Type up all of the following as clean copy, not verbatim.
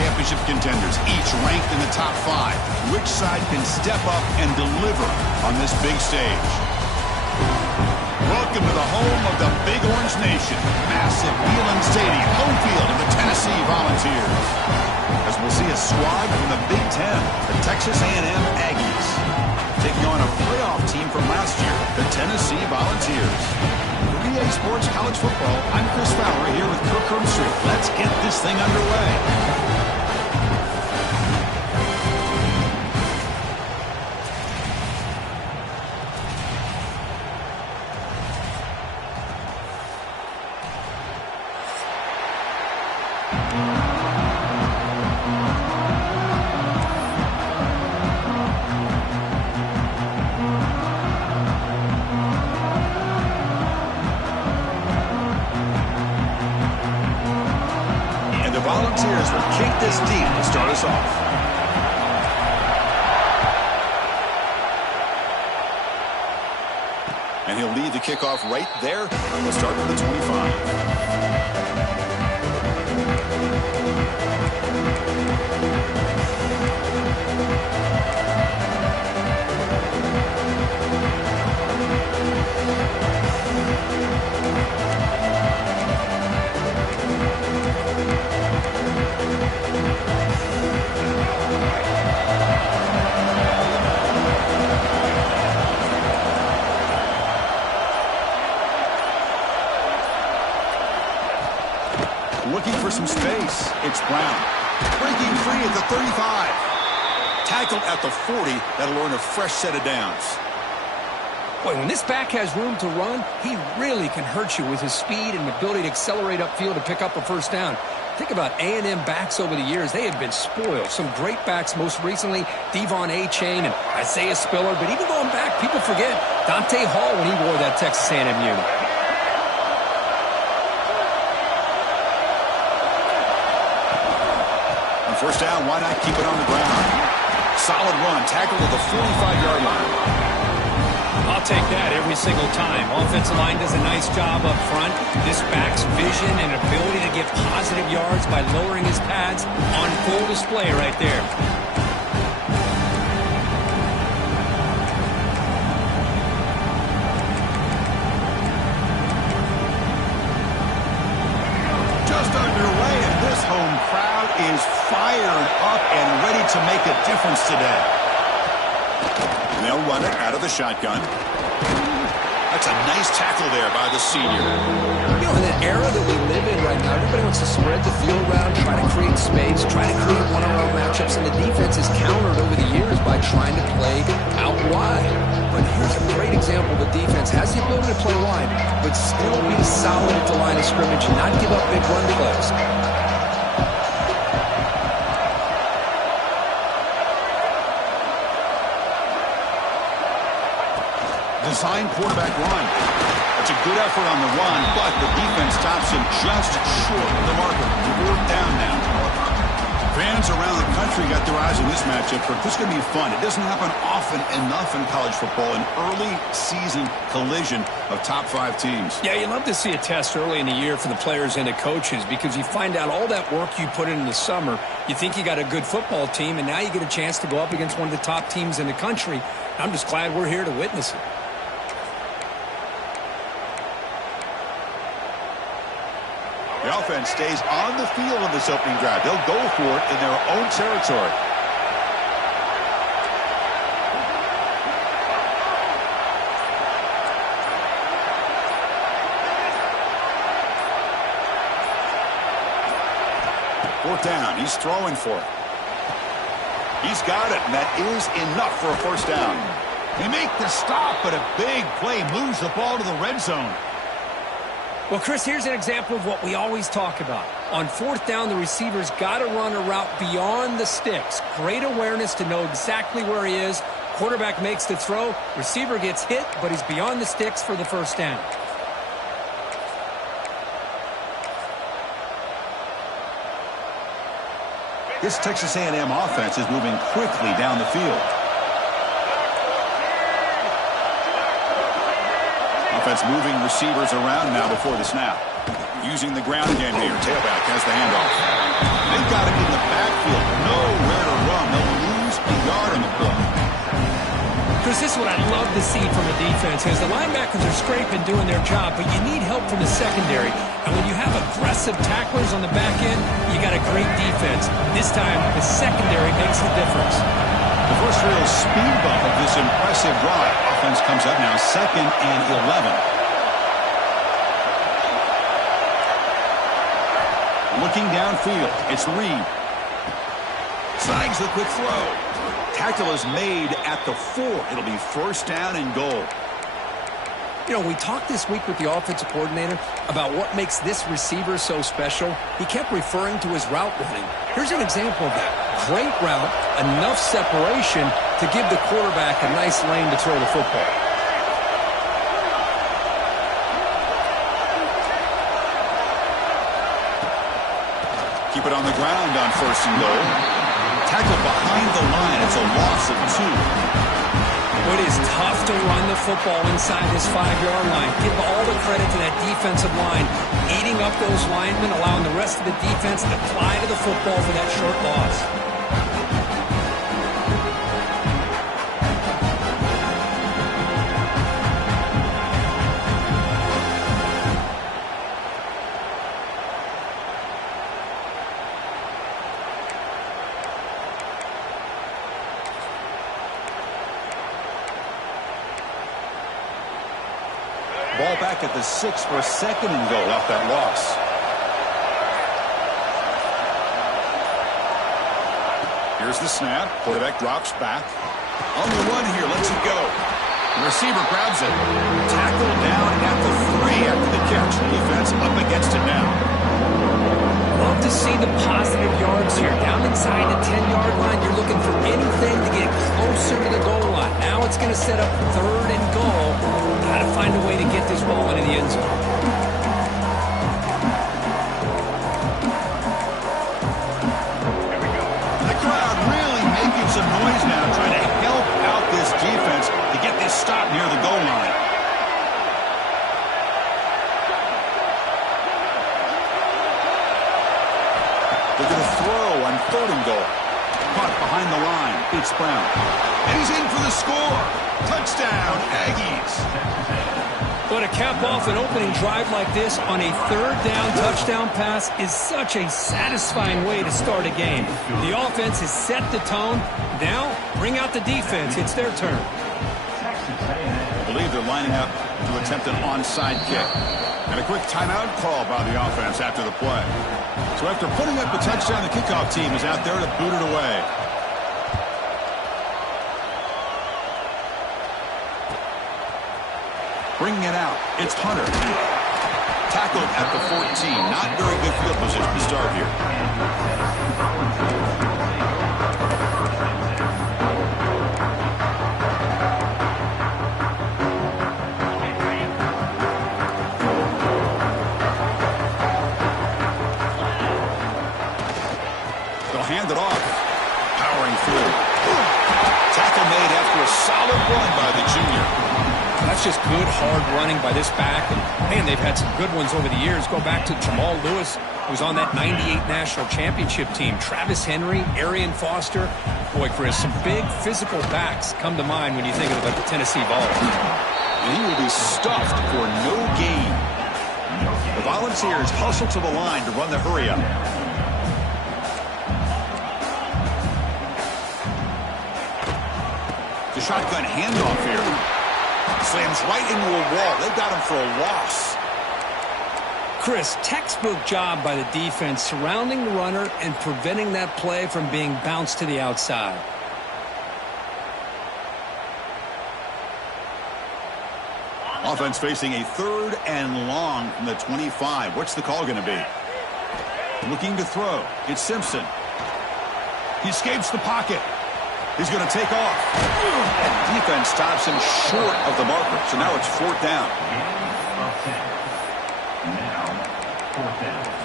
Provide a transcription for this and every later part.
championship contenders, each ranked in the top 5. Which side can step up and deliver on this big stage? Welcome to the home of the Big Orange Nation. Massive Neyland Stadium, home field of the Tennessee Volunteers. As we'll see a squad from the Big Ten, the Texas A&M Aggies, taking on a playoff team from last year, the Tennessee Volunteers. For EA Sports College Football, I'm Chris Fowler here with Kirk Herbstreit. Let's get this thing underway. Volunteers will kick this deep to start us off. And he'll lead the kickoff right there. We'll start with the 25. Looking for some space. It's Brown. Breaking free at the 35. Tackled at the 40. That'll earn a fresh set of downs. Boy, when this back has room to run, he really can hurt you with his speed and ability to accelerate upfield to pick up a first down. Think about A&M backs over the years. They have been spoiled. Some great backs, most recently, Devon A-Chain and Isaiah Spiller. But even going back, people forget Dante Hall when he wore that Texas A&M unit. First down, why not keep it on the ground? Solid run, tackle to the 45-yard line. I'll take that every single time. Offensive line does a nice job up front. This back's vision and ability to get positive yards by lowering his pads on full display right there. Just underway, and this home crowd is fired up and ready to make a difference today. And they'll run it out of the shotgun. That's a nice tackle there by the senior. You know, in the era that we live in right now, everybody wants to spread the field around, try to create space, try to create one-on-one matchups, and the defense is countered over the years by trying to play out wide. But here's a great example. The defense has the ability to play wide, but still be solid at the line of scrimmage and not give up big run plays. Design quarterback run. That's a good effort on the run, but the defense stops him just short of the marker. Fourth down now. Fans around the country got their eyes on this matchup, but this is going to be fun. It doesn't happen often enough in college football, an early season collision of top 5 teams. Yeah, you love to see a test early in the year for the players and the coaches because you find out all that work you put in the summer. You think you got a good football team, and now you get a chance to go up against one of the top teams in the country. I'm just glad we're here to witness it. The offense stays on the field in this opening drive. They'll go for it in their own territory. Fourth down. He's throwing for it. He's got it, and that is enough for a first down. They make the stop, but a big play moves the ball to the red zone. Well, Chris, here's an example of what we always talk about. On fourth down, the receiver's got to run a route beyond the sticks. Great awareness to know exactly where he is. Quarterback makes the throw. Receiver gets hit, but he's beyond the sticks for the first down. This Texas A&M offense is moving quickly down the field. Offense moving receivers around now before the snap. Using the ground game here. Tailback has the handoff. They've got him in the back Chris, this is what I love to see from a defense is the linebackers are scraping, doing their job, but you need help from the secondary. And when you have aggressive tacklers on the back end, you got a great defense. This time, the secondary makes the difference. The first real speed bump of this impressive drive. Offense comes up now 2nd and 11. Looking downfield, it's Reed. Snags the quick throw. Tackle is made at the 4. It'll be 1st down and goal. You know, we talked this week with the offensive coordinator about what makes this receiver so special. He kept referring to his route running. Here's an example of that. Great route, enough separation to give the quarterback a nice lane to throw the football. Keep it on the ground on 1st and goal. Tackle behind the line. It's a loss of 2. It is tough to run the football inside this 5-yard line. Give all the credit to that defensive line, eating up those linemen, allowing the rest of the defense to fly to the football for that short loss. Ball back at the 6 for 2nd and goal off that loss. Here's the snap. Quarterback drops back. On the run here, lets it go. The receiver grabs it. Tackle down at the 3 after the catch. Defense up against it now. Love to see the positive yards here. Down inside the 10-yard line, you're looking for anything to get closer to the goal line. Now it's going to set up 3rd and goal. Got to find a way to get this ball into the end zone. The crowd really making some noise now, trying to help out this defense to get this stop near the goal line. Look at the throw on 3rd and goal. Caught behind the line. Beats Brown. And he's in for the score. Touchdown, Aggies. But to cap off an opening drive like this on a 3rd down touchdown pass is such a satisfying way to start a game. The offense has set the tone. Now, bring out the defense. It's their turn. I believe they're lining up to attempt an onside kick. And a quick timeout call by the offense after the play. So after putting up the touchdown, the kickoff team is out there to boot it away. Bringing it out, it's Hunter. Tackled at the 14. Not very good field position to start here. They'll hand it off. Powering through. Tackle made after a solid run by the junior. That's just good, hard running by this back. And, man, they've had some good ones over the years. Go back to Jamal Lewis, who was on that 98 National Championship team. Travis Henry, Arian Foster. Boy, Chris, some big physical backs come to mind when you think of the Tennessee Vols. And he will be stuffed for no gain. The Volunteers hustle to the line to run the hurry-up. The shotgun handoff here. Slams right into a wall. They've got him for a loss. Chris, textbook job by the defense surrounding the runner and preventing that play from being bounced to the outside. Offense facing a 3rd and long from the 25. What's the call going to be? Looking to throw. It's Simpson. He escapes the pocket. He's going to take off. And defense stops him short of the marker. So now it's 4th down. Now, 4th down.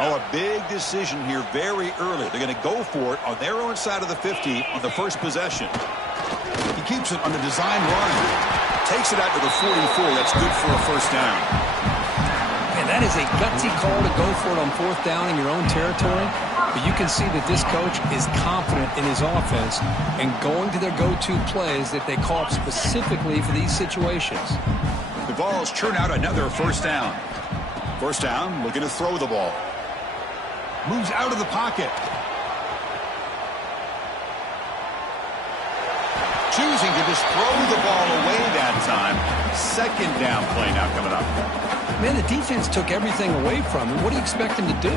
Oh, a big decision here very early. They're going to go for it on their own side of the 50 on the first possession. He keeps it on the design run. Takes it out to the 44. That's good for a first down. And that is a gutsy call to go for it on fourth down in your own territory. But you can see that this coach is confident in his offense and going to their go-to plays that they call up specifically for these situations. The Vols churn out another first down. First down, looking to throw the ball. Moves out of the pocket. Choosing to just throw the ball away that time. Second down play now coming up. Man, the defense took everything away from him. What do you expect him to do?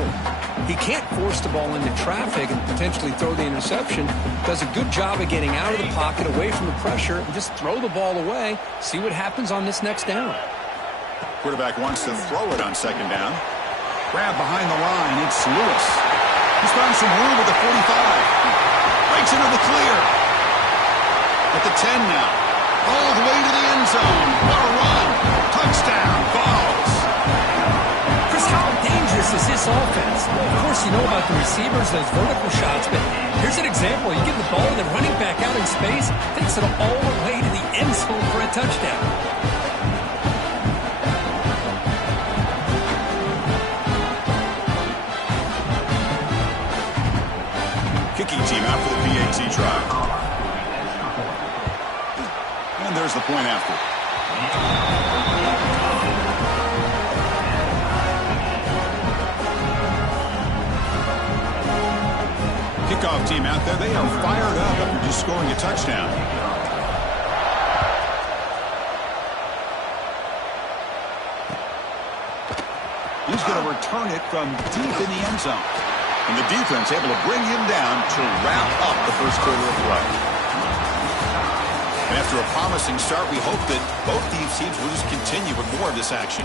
He can't force the ball into traffic and potentially throw the interception. Does a good job of getting out of the pocket, away from the pressure, and just throw the ball away. See what happens on this next down. Quarterback wants to throw it on second down. Grab behind the line. It's Lewis. He's found some room at the 45. Breaks into the clear. At the 10 now. All the way to the end zone. What a run. Touchdown, Vols. Chris, how dangerous is this offense? Well, of course, you know about the receivers, those vertical shots, but here's an example. You give the ball to the running back out in space, takes it all the way to the end zone for a touchdown. Kicking team out for the PAT try. And there's the point after. Kickoff team out there. They are fired up after just scoring a touchdown. He's going to return it from deep in the end zone. And the defense able to bring him down to wrap up the first quarter of play. And after a promising start, we hope that both these teams will just continue with more of this action.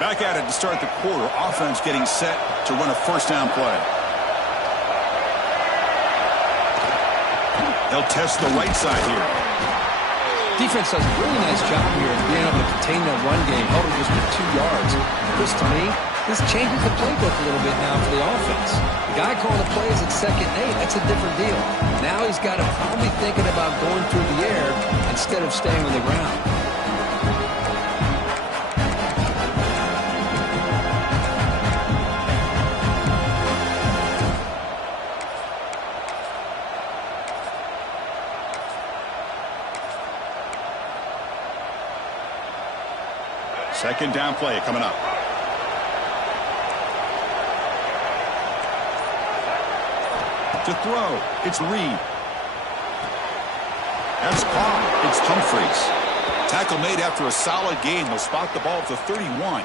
Back at it to start the quarter. Offense getting set to run a first down play. They'll test the right side here. Defense does a really nice job here of being able to contain that run game, held it just with 2 yards. Chris, to me, this changes the playbook a little bit now for the offense. The guy calling the plays at 2nd and 8, that's a different deal. Now he's got to probably thinking about going through the air instead of staying on the ground. Second down play coming up. To throw, it's Reed. That's caught. It's Humphreys. Tackle made after a solid gain. They'll spot the ball at the 31.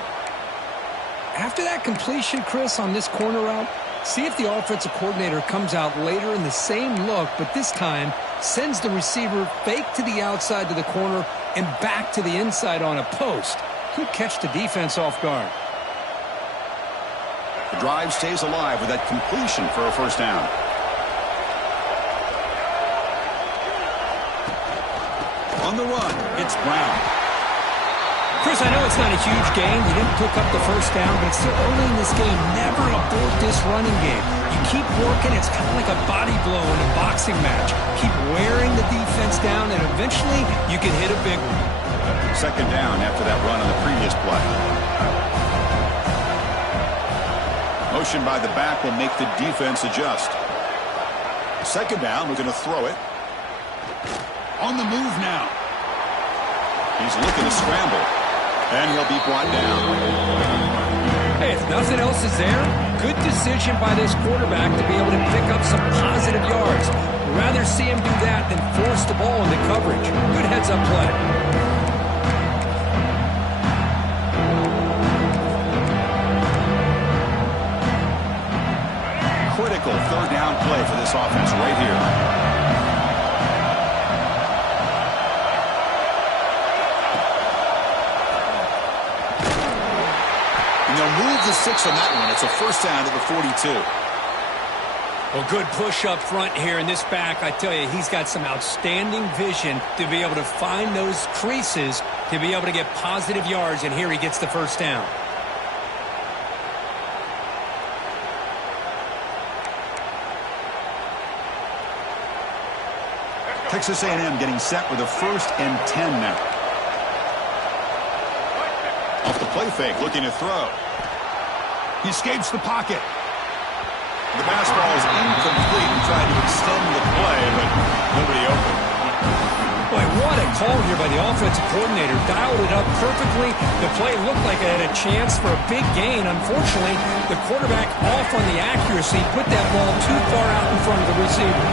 After that completion, Chris, on this corner route, see if the offensive coordinator comes out later in the same look, but this time sends the receiver fake to the outside to the corner and back to the inside on a post. Could catch the defense off guard. The drive stays alive with that completion for a first down. On the run, it's Brown. Chris, I know it's not a huge gain. You didn't pick up the first down, but it's still early in this game. Never abort this running game. You keep working. It's kind of like a body blow in a boxing match. Keep wearing the defense down, and eventually you can hit a big one. Second down after that run on the previous play. Motion by the back will make the defense adjust. Second down, we're going to throw it. On the move now. He's looking to scramble. And he'll be brought down. Hey, if nothing else is there, good decision by this quarterback to be able to pick up some positive yards. Rather see him do that than force the ball into coverage. Good heads-up play. Critical third down play for this offense right here. And they'll move the 6 on that one. It's a first down to the 42. Well, good push up front here in this back. I tell you, he's got some outstanding vision to be able to find those creases to be able to get positive yards, and here he gets the first down. Texas A&M getting set with a 1st and 10 now. Off the play fake, looking to throw. He escapes the pocket. The pass ball is incomplete and tried to extend the play, but nobody open. Boy, what a call here by the offensive coordinator. Dialed it up perfectly. The play looked like it had a chance for a big gain. Unfortunately, the quarterback off on the accuracy, put that ball too far out in front of the receiver.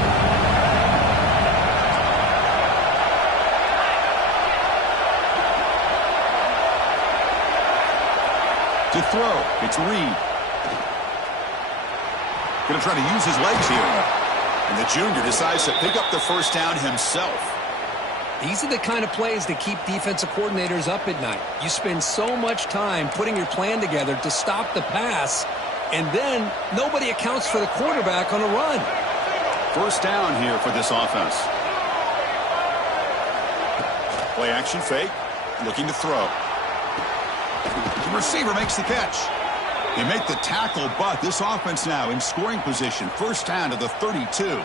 To throw, it's Reed. Going to try to use his legs here. And the junior decides to pick up the first down himself. These are the kind of plays that keep defensive coordinators up at night. You spend so much time putting your plan together to stop the pass, and then nobody accounts for the quarterback on a run. First down here for this offense. Play action fake, looking to throw. The receiver makes the catch. They make the tackle, but this offense now in scoring position. First down to the 32.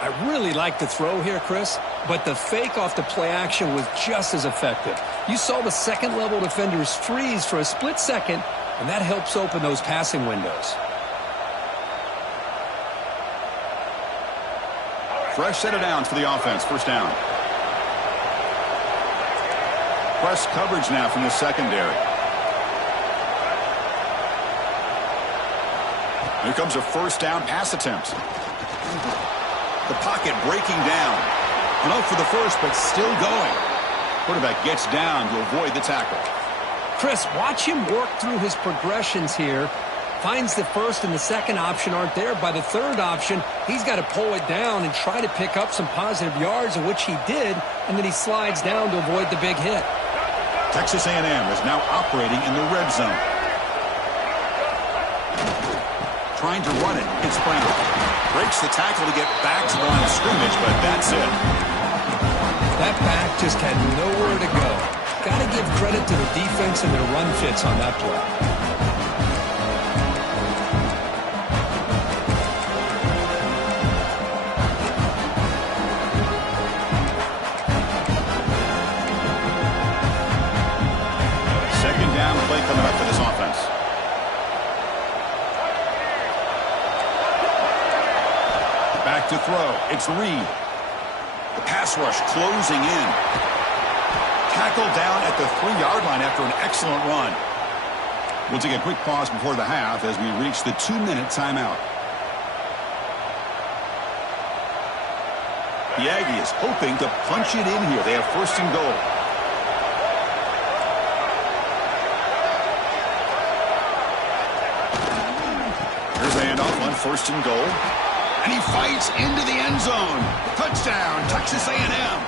I really like the throw here, Chris, but the fake off the play action was just as effective. You saw the second-level defenders freeze for a split second, and that helps open those passing windows. Fresh set of downs for the offense. First down. Press coverage now from the secondary. Here comes a first down pass attempt. The pocket breaking down. Enough for the first, but still going. Quarterback gets down to avoid the tackle. Chris, watch him work through his progressions here. Finds the first and the second option aren't there. By the third option, he's got to pull it down and try to pick up some positive yards, of which he did, and then he slides down to avoid the big hit. Texas A&M is now operating in the red zone. Trying to run it. It's Brown. Breaks the tackle to get back to the line of scrimmage, but that's it. That back just had nowhere to go. Got to give credit to the defense and their run fits on that play. Play coming up for this offense. Back to throw. It's Reed. The pass rush closing in. Tackled down at the 3-yard line after an excellent run. We'll take a quick pause before the half as we reach the 2-minute timeout. The Aggies hoping to punch it in here. They have first and goal. First and goal, and he fights into the end zone. Touchdown, Texas A&M.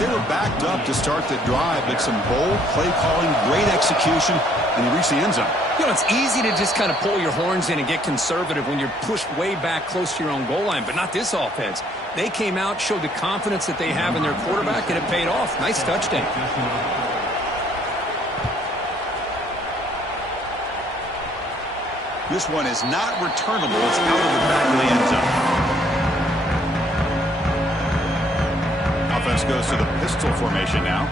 They were backed up to start the drive, but some bold play calling, great execution, and he reached the end zone. You know, it's easy to just kind of pull your horns in and get conservative when you're pushed way back close to your own goal line, but not this offense. They came out, showed the confidence that they have in their quarterback, and it paid off. Nice touchdown. This one is not returnable. It's out of the back of the end zone. Offense goes to the pistol formation now.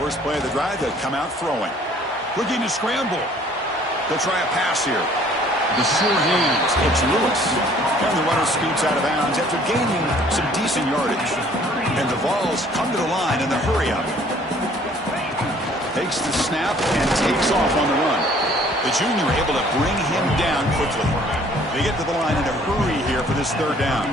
First play of the drive, they come out throwing. Looking to scramble. They'll try a pass here. The short hands. It's Lewis. And the runner scoots out of bounds after gaining some decent yardage. And the Vols come to the line in the hurry-up. Takes the snap and takes off on the run. The junior able to bring him down quickly. They get to the line in a hurry here for this third down.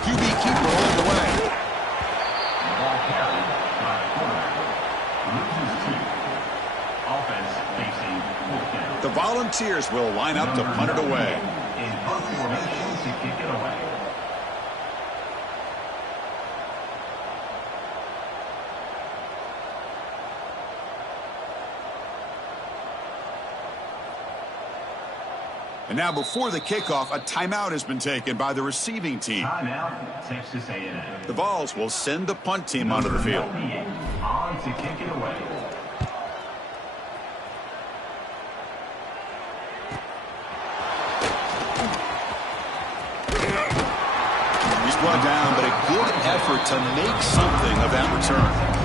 QB keeper all the way. The Volunteers will line up to punt it away. And now before the kickoff, a timeout has been taken by the receiving team. Timeout, Texas A&M. The Vols will send the punt team onto the field. On to kick it away. He's brought down, but a good effort to make something of that return.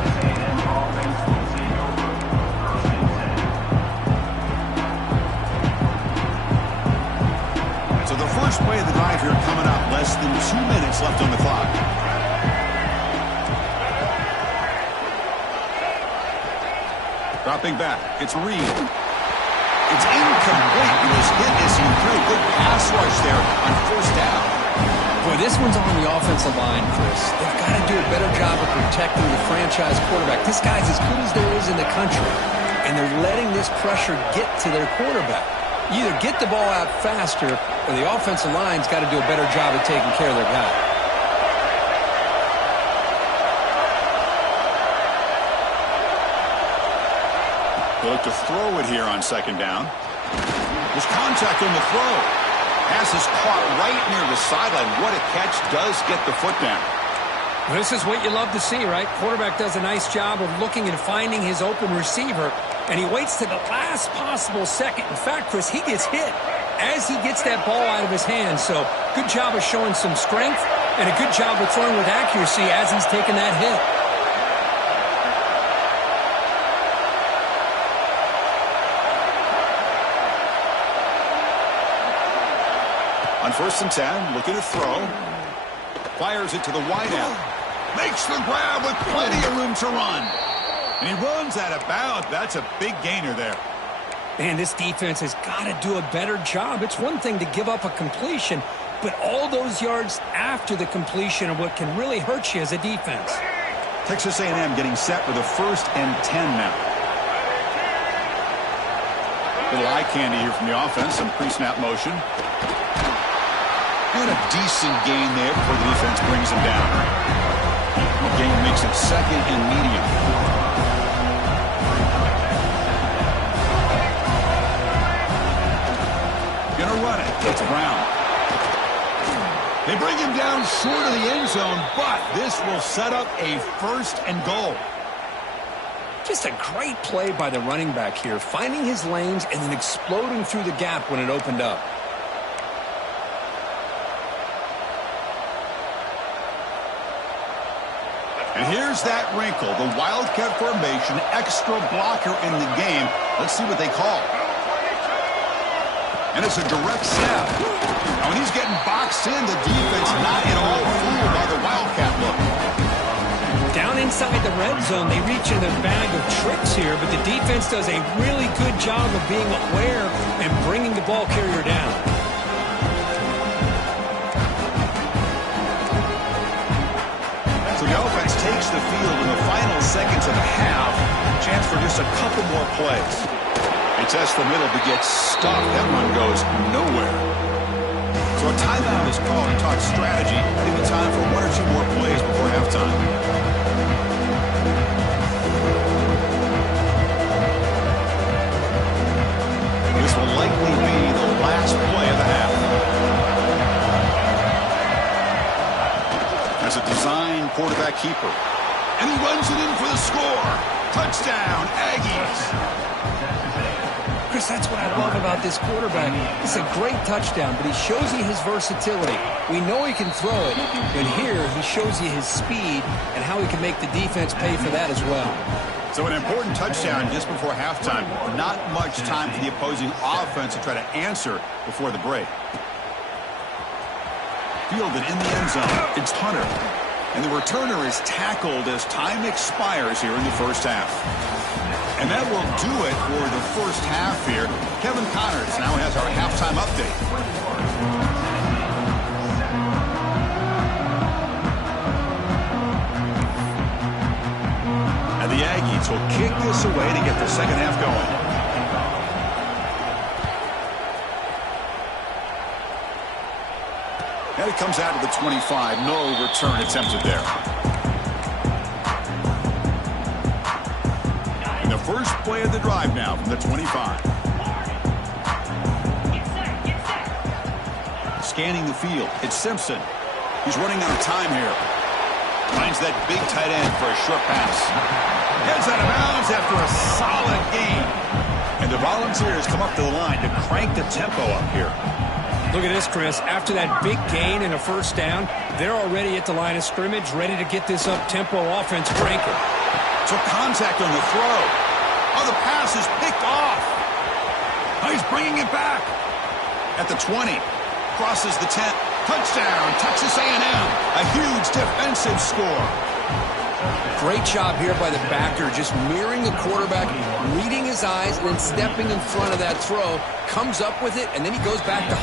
So the first play of the drive here coming up. Less than 2 minutes left on the clock. Dropping back. It's Reed. It's incomplete. He was hit as he threw. Good pass rush there on first down. Boy, this one's on the offensive line, Chris. They've got to do a better job of protecting the franchise quarterback. This guy's as good as there is in the country, and they're letting this pressure get to their quarterback. You either get the ball out faster, or the offensive line's got to do a better job of taking care of their guy. They look to throw it here on second down. There's contact on the throw. Pass is caught right near the sideline. What a catch. Does get the foot down. This is what you love to see, right? Quarterback does a nice job of looking and finding his open receiver, and he waits to the last possible second. In fact, Chris, he gets hit as he gets that ball out of his hands. So good job of showing some strength and a good job of throwing with accuracy as he's taking that hit. On 1st and 10, looking to throw. Fires it to the wideout. Makes the grab with plenty of room to run. And he runs out of bounds. That's a big gainer there. Man, this defense has got to do a better job. It's one thing to give up a completion, but all those yards after the completion are what can really hurt you as a defense. Texas A&M getting set for the 1st and 10 now. Little eye candy here from the offense. Some pre-snap motion. And a decent gain there before the defense brings him down. The gain makes it 2nd and medium. Gonna run it. It's Brown. They bring him down short of the end zone, but this will set up a 1st and goal. Just a great play by the running back here, finding his lanes and then exploding through the gap when it opened up. And here's that wrinkle, the Wildcat formation, extra blocker in the game. Let's see what they call. And it's a direct snap. Now, when he's getting boxed in, the defense not at all fooled by the Wildcat look. Down inside the red zone, they reach in their bag of tricks here, but the defense does a really good job of being aware and bringing the ball carrier down. So the offense takes the field in the final seconds of the half. Chance for just a couple more plays. They test the middle but get stuck. That run goes nowhere. So a timeout is called to talk strategy. Maybe time for 1 or 2 more plays before halftime. This will likely be the last play of the half. As a design quarterback keeper. And he runs it in for the score. Touchdown, Aggies. Chris, that's what I love about this quarterback. It's a great touchdown, but he shows you his versatility. We know he can throw it, but here he shows you his speed and how he can make the defense pay for that as well. So an important touchdown just before halftime. Not much time for the opposing offense to try to answer before the break. Fielded in the end zone. It's Hunter. And the returner is tackled as time expires here in the first half. And that will do it for the first half here. Kevin Connors now has our halftime update. And the Aggies will kick this away to get the second half going. And it comes out to the 25. No return attempted there. And the first play of the drive now from the 25. scanning the field. It's Simpson. He's running out of time here. Finds that big tight end for a short pass. Heads out of bounds after a solid gain. And the Volunteers come up to the line to crank the tempo up here. Look at this, Chris. After that big gain and a first down, they're already at the line of scrimmage, ready to get this up-tempo offense cranking. Took contact on the throw. Oh, the pass is picked off. Oh, he's bringing it back. At the 20. Crosses the 10. Touchdown, Texas A&M. A huge defensive score. Great job here by the backer, just mirroring the quarterback, reading his eyes, and then stepping in front of that throw. Comes up with it, and then he goes back to